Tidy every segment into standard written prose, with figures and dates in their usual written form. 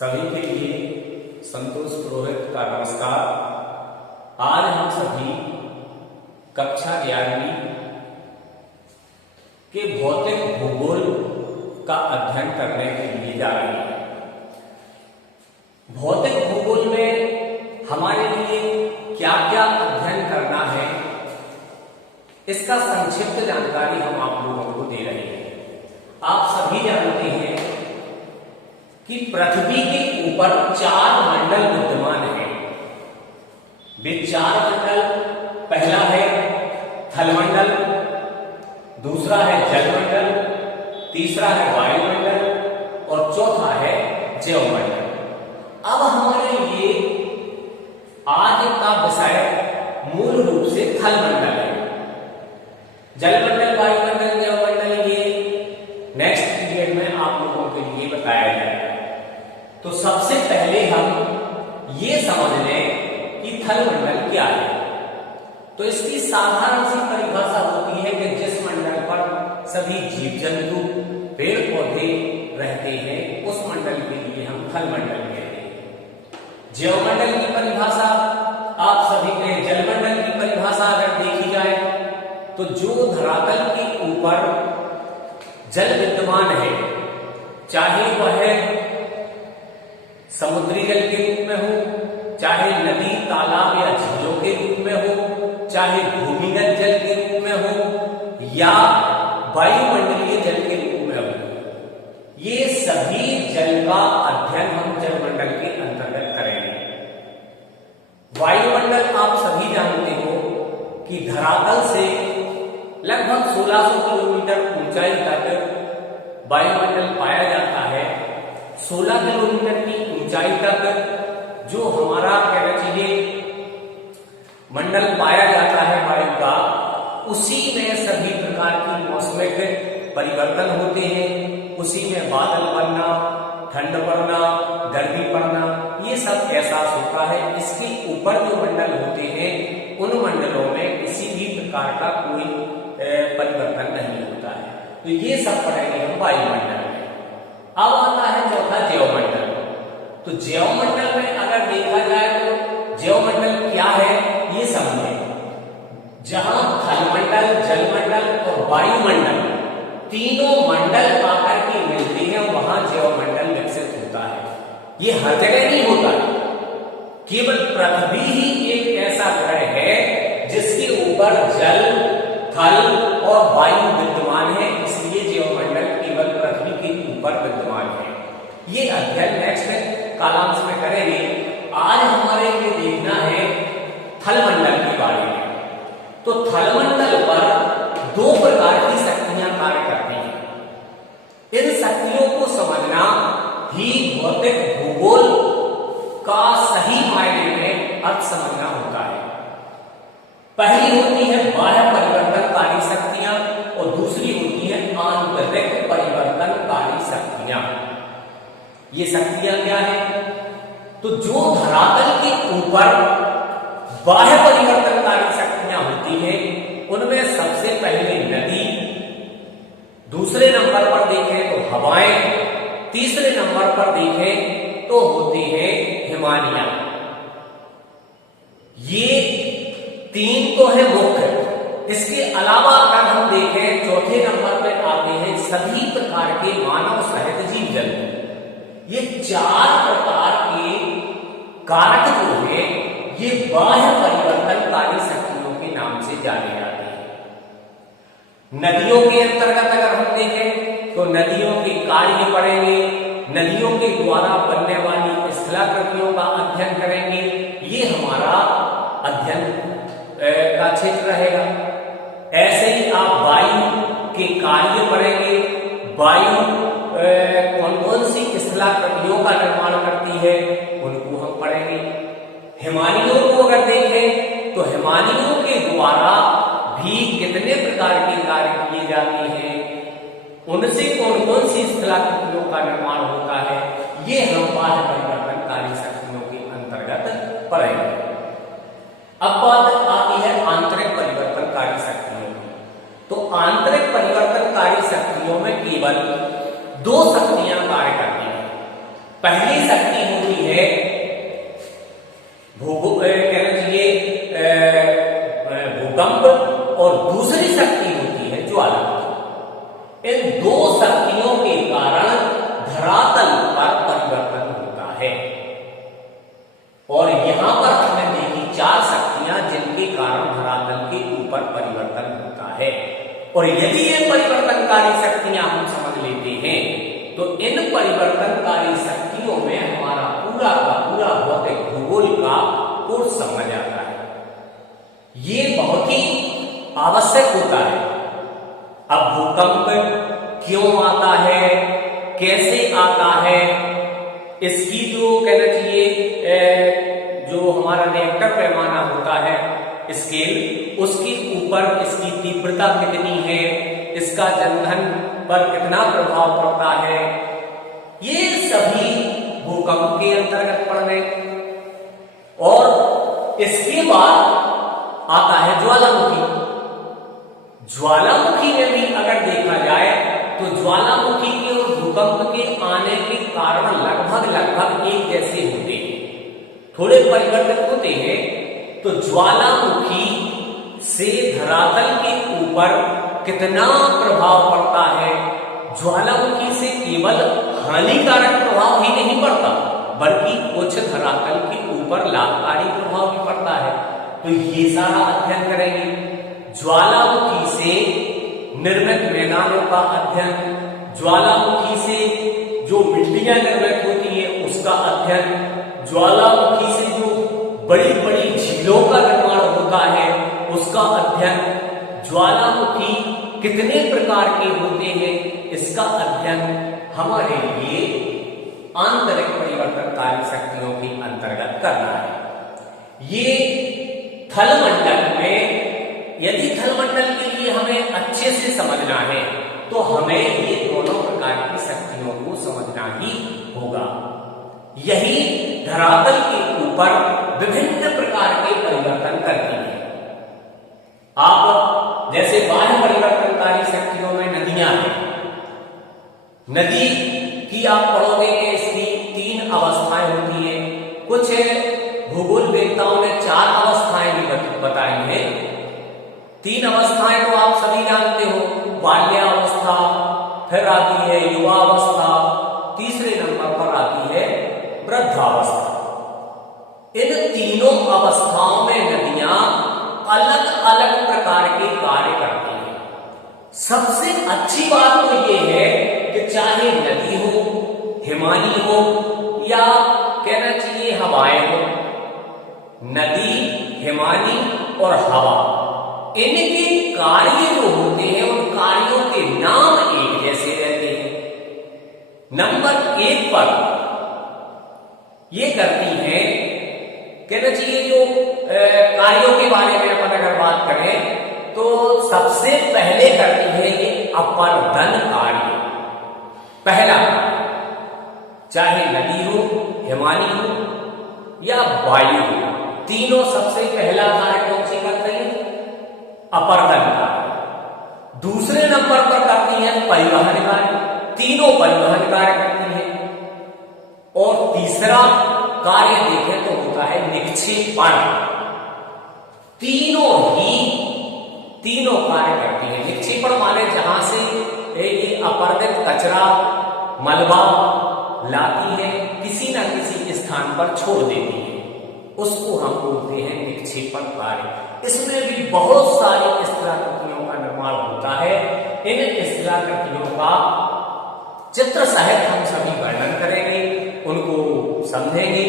सभी के लिए संतोष पुरोहित का नमस्कार। आज हम सभी कक्षा 11वीं के भौतिक भूगोल का अध्ययन करने के लिए जा रहे हैं। भौतिक भूगोल में हमारे लिए क्या क्या अध्ययन करना है, इसका संक्षिप्त जानकारी हम आप लोगों को दे रहे हैं। आप सभी जानते हैं कि पृथ्वी के ऊपर 4 मंडल विद्यमान हैं। वे 4 मंडल, पहला है थलमंडल, दूसरा है जलमंडल, तीसरा है वायुमंडल और चौथा है जैवमंडल। अब हमारे लिए आज का विषय मूल रूप से थलमंडल है। जलमंडल, वायुमंडल, जैवमंडल ये नेक्स्ट पीरियड में आप लोगों के लिए बताया जाएगा। तो सबसे पहले हम ये समझ लें कि थलमंडल क्या है। तो इसकी साधारण सी परिभाषा होती है कि जिस मंडल पर सभी जीव जंतु, पेड़ पौधे रहते हैं, उस मंडल के लिए हम थलमंडल कहते हैं। जैवमंडल की परिभाषा आप सभी के, जलमंडल की परिभाषा अगर देखी जाए तो जो धरातल के ऊपर जल विद्यमान है, चाहे वह समुद्री जल के रूप में हो, चाहे नदी, तालाब या झीलों के रूप में हो, चाहे भूमिगत जल के रूप में हो या वायुमंडलीय जल के रूप में हो, ये सभी जल का अध्ययन हम जलमंडल के अंतर्गत करेंगे। वायुमंडल आप सभी जानते हो कि धरातल से लगभग 1600 किलोमीटर ऊंचाई तक वायुमंडल पाया जाता है। 16 किलोमीटर की ऊंचाई तक जो हमारा कहना चाहिए मंडल पाया जाता है वायु का, उसी में सभी प्रकार की मौसमिक परिवर्तन होते हैं। उसी में बादल बनना, ठंड पड़ना, गर्मी पड़ना, ये सब एहसास होता है। इसके ऊपर जो मंडल होते हैं, उन मंडलों में किसी भी प्रकार का कोई परिवर्तन नहीं होता है। तो ये सब पढ़ेंगे हम वायुमंडल में। अब आता है चौथा जैवमंडल। तो जैवमंडल में अगर देखा जाए तो जैवमंडल क्या है ये समझें। जहां थलमंडल, जलमंडल और वायुमंडल तीनों मंडल आकर के मिलते हैं, वहां जैवमंडल विकसित होता है। ये हर जगह नहीं होता है, केवल पृथ्वी ही एक ऐसा ग्रह है जिसके ऊपर जल, थल और वायु विद्यमान है, इसलिए जैवमंडल केवल पृथ्वी के ऊपर विद्यमान है। ये अध्ययन नेक्स्ट कालांश में करेंगे। आज हमारे लिए देखना है थलमंडल के बारे में। तो थलमंडल पर 2 प्रकार की शक्तियां कार्य करती हैं। इन शक्तियों को समझना ही भौतिक भूगोल का सही मायने में अर्थ समझना होता है। पहली होती है बाह्य परिवर्तनकारी शक्तियां और दूसरी होती है आंतरिक परिवर्तनकारी शक्तियां। ये शक्तियां क्या है? तो जो धरातल के ऊपर बाह्य परिवर्तनकारी शक्तियां होती हैं, उनमें सबसे पहले नदी, दूसरे नंबर पर देखें तो हवाएं, तीसरे नंबर पर देखें तो होती है हिमालय। ये 3 तो है मुख्य। इसके अलावा अगर हम देखें, चौथे नंबर पर आते हैं सभी प्रकार के मानव सहित जीव जंतु। ये 4 प्रकार के कारक जो है, ये बाह्य परिवर्तनकारी शक्तियों के नाम से जाने जाते हैं। नदियों के अंतर्गत अगर हम देखें तो नदियों के कार्य पढ़ेंगे, नदियों के द्वारा बनने वाली स्थलाकृतियों का अध्ययन करेंगे। ये हमारा अध्ययन का क्षेत्र रहेगा। ऐसे ही आप वायु के कार्य पढ़ेंगे। वायु कौन कौन सी स्थलाकृतियों का निर्माण करती है, उनको हम पढ़ेंगे। हिमालयों को अगर देखें तो हिमालयों के द्वारा भी कितने प्रकार के कार्य किए जाते हैं, उनसे कौन कौन सी स्थलाकृतियों का निर्माण होता है, ये हम बाह्य परिवर्तनकारी शक्तियों के अंतर्गत पढ़ेंगे। अब बात आती है आंतरिक परिवर्तनकारी शक्तियों की। तो आंतरिक परिवर्तनकारी शक्तियों में केवल 2 शक्तियां कार्य करती हैं। पहली शक्ति है कहना चाहिए भूकंप, और दूसरी शक्ति होती है ज्वालामुखी। इन दो शक्तियों के कारण धरातल पर परिवर्तन होता है। और यहां पर हमने देखी 4 शक्तियां जिनके कारण धरातल के ऊपर परिवर्तन होता है। और यदि ये परिवर्तनकारी शक्तियां हम समझ लेते हैं तो इन परिवर्तनकारी शक्तियों में हमारा पूरा का पूरा भौतिक भूगोल का कोर्स समझ आता है। ये बहुत ही आवश्यक होता है। अब भूकंप क्यों आता है, कैसे आता है, इसकी जो कहना चाहिए जो हमारा रिएक्टर पैमाना होता है स्केल, उसके ऊपर इसकी तीव्रता कितनी है, इसका जनधन पर कितना प्रभाव पड़ता है, ये सभी भूकंप के अंतर्गत पड़ गए। और इसके बाद आता है ज्वालामुखी। ज्वालामुखी में भी अगर देखा जाए तो ज्वालामुखी के और भूकंप के आने के कारण लगभग एक जैसे होते हैं, थोड़े परिवर्तित होते हैं। तो ज्वालामुखी से धरातल के ऊपर कितना प्रभाव पड़ता है, ज्वालामुखी से केवल हानिकारक प्रभाव ही नहीं पड़ता बल्कि कुछ धरातल के ऊपर लाभकारी प्रभाव भी पड़ता है। तो ये सारा अध्ययन करेंगे। ज्वालामुखी से निर्मित मैदानों का अध्ययन, ज्वालामुखी से जो मिट्टियां निर्मित होती है उसका अध्ययन, ज्वालामुखी से जो बड़ी बड़ी झीलों का निर्माण होता है उसका अध्ययन, ज्वालामुखी कितने प्रकार के होते हैं इसका अध्ययन हमारे लिए आंतरिक परिवर्तनकारी शक्तियों के अंतर्गत करना है। ये थलमंडल में, यदि थलमंडल के लिए हमें अच्छे से समझना है तो हमें ये दोनों प्रकार की शक्तियों को समझना ही होगा। यही धरातल के ऊपर विभिन्न प्रकार के परिवर्तन करती है। आप जैसे बाह्य परिवर्तनकारी शक्तियों में नदियां हैं, नदी की आप पढ़ोगे कि इसकी 3 अवस्थाएं होती है। कुछ भूगोलवेत्ताओं ने 4 अवस्थाएं भी बताई हैं। 3 अवस्थाएं तो आप सभी जानते हो, बाल्यावस्था, फिर आती है युवावस्था, तीसरे नंबर पर आती है वृद्धावस्था। इन तीनों अवस्थाओं में नदियां अलग अलग प्रकार के कार्य करती हैं। सबसे अच्छी बात तो ये है कि चाहे नदी हो, हिमानी हो या कहना चाहिए हवाएं हो, नदी, हिमानी और हवा, इनके कार्य जो होते हैं उन कार्यों के नाम एक जैसे रहते हैं। नंबर 1 पर ये करती हैं, कहना चाहिए जो कार्यों के बारे में अपन अगर बात करें तो सबसे पहले करती है ये अपर्दन कार्य। पहला, चाहे नदी हो, हिमानी हो या वायु हो, तीनों सबसे पहला कार्य कौन सी करते हैं? अपर्दन कार्य। दूसरे नंबर पर करती है परिवहन कार्य, तीनों परिवहन कार्य करती है। और तीसरा कार्य देखें तो होता है निक्षेपण। तीनों कार्य करती है। निक्षेपण माने जहां से ये अपरदित कचरा, मलबा लाती है, किसी न किसी स्थान पर छोड़ देती है, उसको हम बोलते हैं निक्षेपण कार्य। इसमें भी बहुत सारी स्थलाकृतियों का निर्माण होता है। इन स्थलाकृतियों का चित्र सहित हम सभी वर्णन करेंगे, उनको समझेंगे।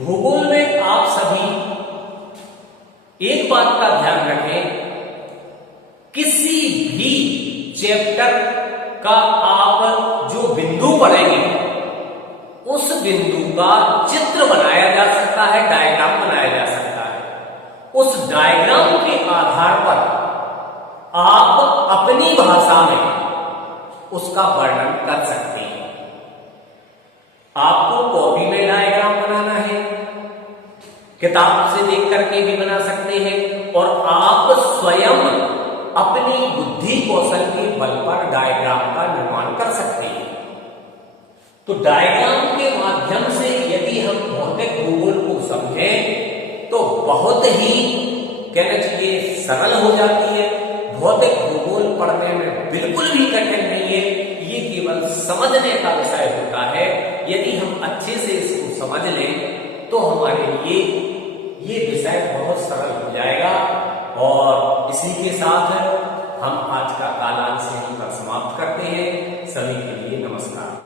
भूगोल में आप सभी एक बात का ध्यान रखें, किसी भी चैप्टर का आप जो बिंदु पढ़ेंगे उस बिंदु का चित्र बनाया जा सकता है, डायग्राम बनाया जा सकता है। उस डायग्राम के आधार पर आप अपनी भाषा में उसका वर्णन कर सकते हैं। आपको कॉपी में डायग्राम बनाना है, किताब से देख करके भी बना सकते हैं, और आप स्वयं अपनी बुद्धि कौशल के बल पर डायग्राम का निर्माण कर सकते हैं। तो डायग्राम के माध्यम से यदि यदि हम भौतिक भूगोल को समझें तो बहुत ही कहना चाहिए सरल हो जाती है। भौतिक भूगोल पढ़ने में बिल्कुल भी कठिन नहीं है, ये केवल समझने का विषय होता है। यदि हम अच्छे से इसको समझ लें तो हमारे लिए ये विषय बहुत सरल हो जाएगा। और इसी के साथ